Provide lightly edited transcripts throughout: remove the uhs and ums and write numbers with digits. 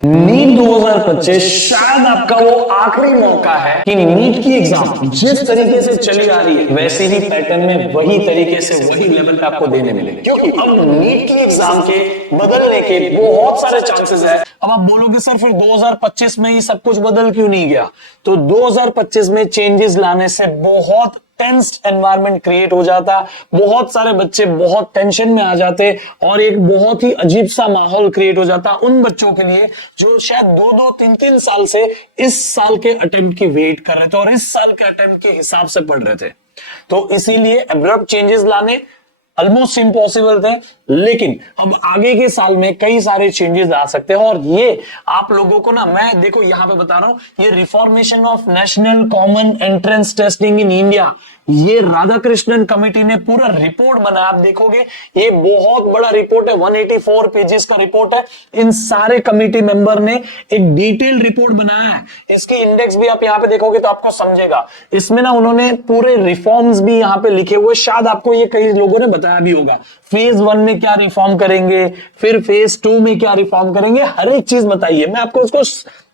NEET 2025 शायद आपका वो आखिरी मौका है कि नीट की एग्जाम जिस तरीके से चली आ रही है वैसे ही पैटर्न में वही तरीके से वही लेवल पे आपको देने मिले, क्योंकि अब नीट की एग्जाम के बदलने के बहुत सारे चांसेस है। अब आप बोलोगे सर फिर 2025 में ही सब कुछ बदल क्यों नहीं गया? तो 2025 में चेंजेस लाने से बहुत टेंस्ड एनवायरनमेंट क्रिएट हो जाता, बहुत सारे बच्चे बहुत टेंशन में आ जाते और एक बहुत ही अजीब सा माहौल क्रिएट हो जाता उन बच्चों के लिए जो शायद 2-2, 3-3 साल से इस साल के अटेम्प्ट की वेट कर रहे थे और इस साल के अटेम्प्ट के हिसाब से पढ़ रहे थे। तो इसीलिए एब्रप्ट चेंजेस लाने ऑलमोस्ट इम्पॉसिबल थे, लेकिन अब आगे के साल में कई सारे चेंजेस आ सकते हैं और ये आप लोगों को ना, मैं देखो यहां पे बता रहा हूं, ये reformation of national common entrance testing in India, ये राधाकृष्णन कमेटी ने पूरा रिपोर्ट बनाया। आप देखोगे ये बहुत बड़ा रिपोर्ट है, 184 पेजेस का रिपोर्ट है। इन सारे कमेटी मेंबर ने एक डिटेल रिपोर्ट बनाया है। इसकी इंडेक्स भी आप यहां पे देखोगे तो आपको समझेगा। इसमें ना उन्होंने पूरे रिफॉर्म्स भी यहां पे लिखे हुए, शायद आपको ये कई लोगों ने बताया भी होगा। फेज 1 में क्या रिफॉर्म करेंगे, फिर फेज 2 में क्या रिफॉर्म करेंगे, हर एक चीज बताइए। मैं आपको उसको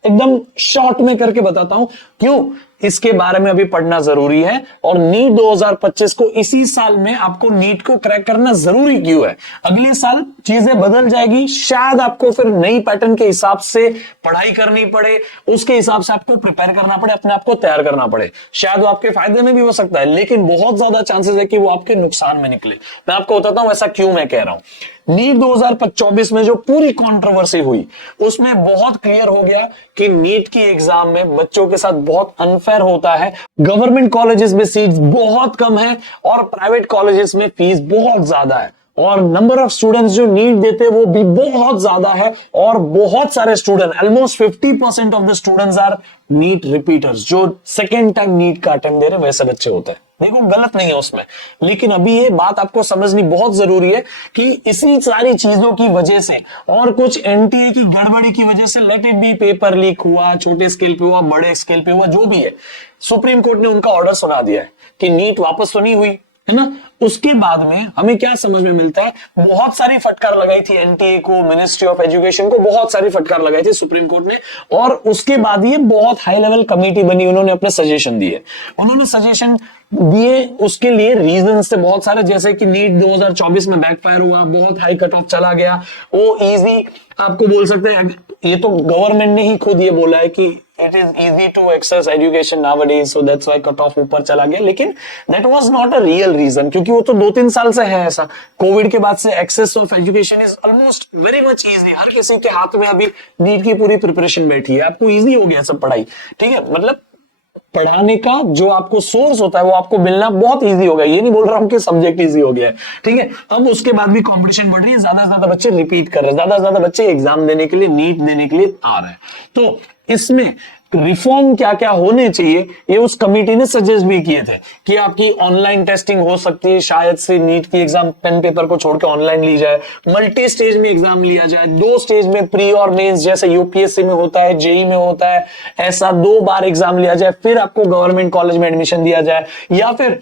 एकदम शॉर्ट में करके बताता हूं, क्यों इसके बारे में अभी पढ़ना जरूरी है और नीट 2025 को इसी साल में आपको नीट को क्रैक करना जरूरी क्यों है। अगले साल चीजें बदल जाएगी, शायद आपको फिर नई पैटर्न के हिसाब से पढ़ाई करनी पड़े, उसके हिसाब से आपको प्रिपेयर करना पड़े, अपने आप को तैयार करना पड़े। शायद वो आपके फायदे में भी हो सकता है, लेकिन बहुत ज्यादा चांसेस है कि वो आपके नुकसान में निकले। मैं आपको बताता हूं ऐसा क्यों मैं कह रहा हूं। नीट 2024 में जो पूरी कंट्रोवर्सी हुई उसमें बहुत क्लियर हो गया कि नीट की एग्जाम में बच्चों के साथ बहुत अनफेयर होता है। गवर्नमेंट कॉलेजेस में सीट्स बहुत कम है और प्राइवेट कॉलेजेस में फीस बहुत ज्यादा है और नंबर ऑफ स्टूडेंट्स जो नीट देते हैं वो भी बहुत ज्यादा है और बहुत सारे student, almost 50% of the students are NEET repeaters, जो सेकेंड टाइम नीट का अटेम्प्ट दे रहे हैं वैसे बच्चे होते हैं। देखो गलत नहीं है उसमें, लेकिन अभी ये बात आपको समझनी बहुत जरूरी है कि इसी सारी चीजों की वजह से और कुछ एनटीए की गड़बड़ी की वजह से, let it be paper leak हुआ, छोटे स्केल पे हुआ, बड़े स्केल पे हुआ, जो भी है, सुप्रीम कोर्ट ने उनका ऑर्डर सुना दिया है कि नीट वापस तो नहीं हुई है ना। उसके बाद में हमें क्या समझ में मिलता है, बहुत सारी फटकार लगाई थी एनटीए को, मिनिस्ट्री ऑफ एजुकेशन को बहुत सारी फटकार लगाई थी सुप्रीम कोर्ट ने और उसके बाद ये बहुत हाई लेवल कमेटी बनी, उन्होंने अपने सजेशन दिए। उन्होंने सजेशन दिए, उसके लिए रीजन थे बहुत सारे, जैसे कि नीट 2024 में बैकफायर हुआ, बहुत हाई कट ऑफ चला गया, वो इजी आपको बोल सकते हैं, ये तो गवर्नमेंट ने ही खुद ये बोला है कि it is easy to access education nowadays, so that's why cut off ऊपर चला गया, लेकिन that was not a real reason, क्योंकि वो तो 2-3 साल से है ऐसा। कोविड के बाद से access of education is almost very much easy, हर किसी के हाथ में अभी नीट की पूरी प्रिपरेशन बैठी है, आपको इजी हो गया सब पढ़ाई, ठीक है। मतलब पढ़ाने का जो आपको सोर्स होता है वो आपको मिलना बहुत इजी हो गया, ये नहीं बोल रहा हूं कि सब्जेक्ट इजी हो गया है, ठीक है। अब उसके बाद भी कंपटीशन बढ़ रही है, ज्यादा से ज्यादा बच्चे रिपीट कर रहे हैं, ज्यादा से ज्यादा बच्चे एग्जाम देने के लिए, नीट देने के लिए आ रहे हैं। तो इसमें रिफॉर्म क्या क्या होने चाहिए ये उस कमेटी ने सजेस्ट भी किए थे कि आपकी ऑनलाइन टेस्टिंग हो सकती है, शायद से नीट की एग्जाम पेन पेपर को छोड़ के ऑनलाइन ली जाए, मल्टी स्टेज में एग्जाम लिया जाए, 2 स्टेज में प्री और मेंस जैसे यूपीएससी में होता है, जेई में होता है, ऐसा 2 बार एग्जाम लिया जाए, फिर आपको गवर्नमेंट कॉलेज में एडमिशन दिया जाए, या फिर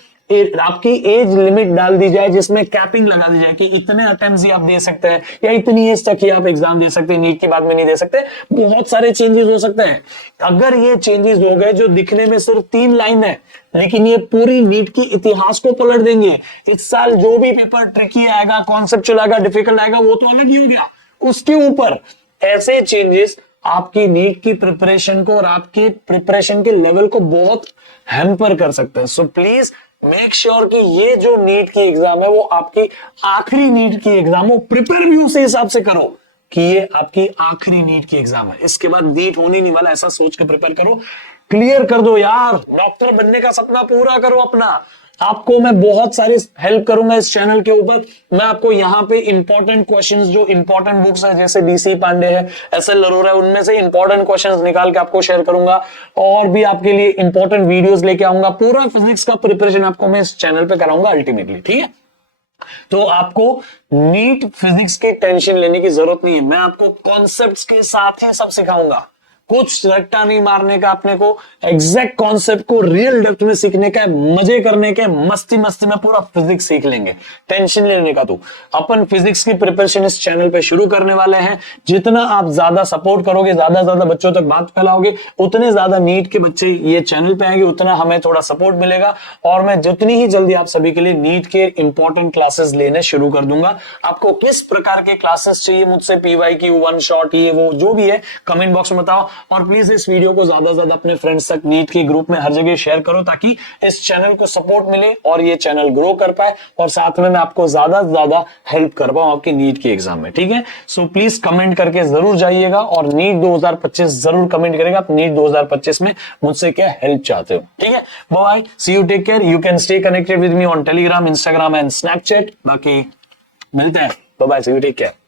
आपकी एज लिमिट डाल दी जाए जिसमें कैपिंग लगा दी जाए कि इतने अटेम्प्ट्स ही आप दे सकते हैं या इतनी एज तक ही आप एग्जाम दे सकते हैं, नीट के बाद में नहीं दे सकते। बहुत सारे चेंजेस हो सकते हैं। अगर ये चेंजेस हो गए जो दिखने में सिर्फ 3 लाइन है, लेकिन ये पूरी नीट की इतिहास को पलट देंगे। इस साल जो भी पेपर ट्रिकी आएगा, कॉन्सेप्चुअल आएगा, डिफिकल्ट आएगा, वो तो अलग ही हो गया। उसके ऊपर ऐसे चेंजेस आपकी नीट की प्रिपरेशन को और आपके प्रिपरेशन के लेवल को बहुत हैम्पर कर सकते हैं। सो प्लीज मेक श्योर कि ये जो नीट की एग्जाम है वो आपकी आखिरी नीट की एग्जाम हो, प्रिपेयर भी उसी हिसाब से करो कि ये आपकी आखिरी नीट की एग्जाम है, इसके बाद नीट होने नहीं वाला, ऐसा सोच के प्रिपेयर करो। क्लियर कर दो यार, डॉक्टर बनने का सपना पूरा करो अपना। आपको मैं बहुत सारी हेल्प करूंगा इस चैनल के ऊपर। मैं आपको यहाँ पे इंपॉर्टेंट क्वेश्चंस, जो इंपॉर्टेंट बुक्स है जैसे डीसी पांडे है, एसएल अरोरा है, उनमें से इंपॉर्टेंट क्वेश्चंस निकाल के आपको शेयर करूंगा और भी आपके लिए इंपॉर्टेंट वीडियोस लेके आऊंगा। पूरा फिजिक्स का प्रिपरेशन आपको मैं इस चैनल पे कराऊंगा अल्टीमेटली, ठीक है। तो आपको नीट फिजिक्स की टेंशन लेने की जरूरत नहीं है, मैं आपको कॉन्सेप्ट्स के साथ ही सब सिखाऊंगा। कुछ रट्टा नहीं मारने का, अपने को एग्जैक्ट कॉन्सेप्ट को रियल डेप्थ में सीखने का, मजे करने के, मस्ती मस्ती में पूरा फिजिक्स सीख लेंगे। टेंशन लेने का तू। अपन फिजिक्स की प्रिपरेशन इस चैनल पे शुरू करने वाले हैं। जितना आप ज्यादा सपोर्ट करोगे, ज्यादा ज्यादा बच्चों तक बात फैलाओगे, उतने ज्यादा नीट के बच्चे ये चैनल पे आएंगे, उतना हमें थोड़ा सपोर्ट मिलेगा। और मैं जितनी ही जल्दी आप सभी के लिए नीट के इंपॉर्टेंट क्लासेस लेने शुरू कर दूंगा। आपको किस प्रकार के क्लासेस चाहिए मुझसे, पीवाईक्यू, वन शॉट, ये वो जो भी है, कमेंट बॉक्स में बताओ। और प्लीज इस वीडियो को ज्यादा ज्यादा अपने फ्रेंड्स तक, नीट के ग्रुप में हर जगह शेयर करो, ताकि इस चैनल को सपोर्ट मिले और ये चैनल ग्रो कर पाए, और साथ में मैं आपको ज्यादा से ज्यादा हेल्प कर पाऊं आपके नीट के एग्जाम में। ठीक है, सो प्लीज कमेंट करके जरूर जाइएगा, और नीट 2025 जरूर कमेंट करेगा आप नीट 2025 में मुझसे क्या हेल्प चाहते हो। ठीक है, bye, see you, take care. You can stay connected with me on Telegram, Instagram and Snapchat. बाकी मिलते हैं, bye, see you, take care.